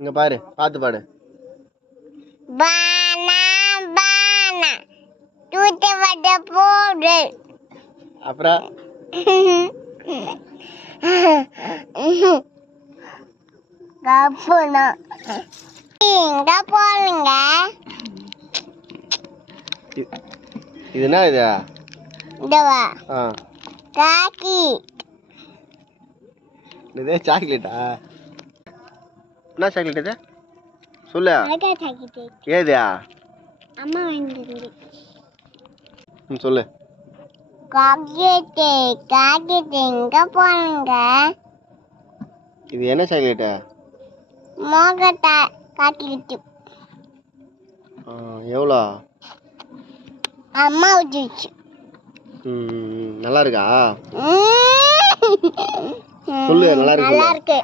இங்க பாரு, பார்த்து பாடு. பானா பானா தூத்த வட போடு. அப்புறம் கப்புனா இங்க போறீங்க. இது என்ன இது? இதுவா ஆ, காக்கி. இது சாக்லேட்டா? என்ன சாக்லேட் இது? சொல்லு. அழகா சாக்கிட்டு ஏது? அம்மா வாங்கிட்டு சொல்லு. காக்கெட்டு காக்கெட்டு எங்க போறீங்க? இது என்ன சாக்லேட்டா? மோகத்தா காக்கிட்டு. எவ்வளோ? அம்மா ஊற்றிச்சு. நல்லா இருக்கா? சொல்லு, நல்லா இருக்கு. நல்லா இருக்கு.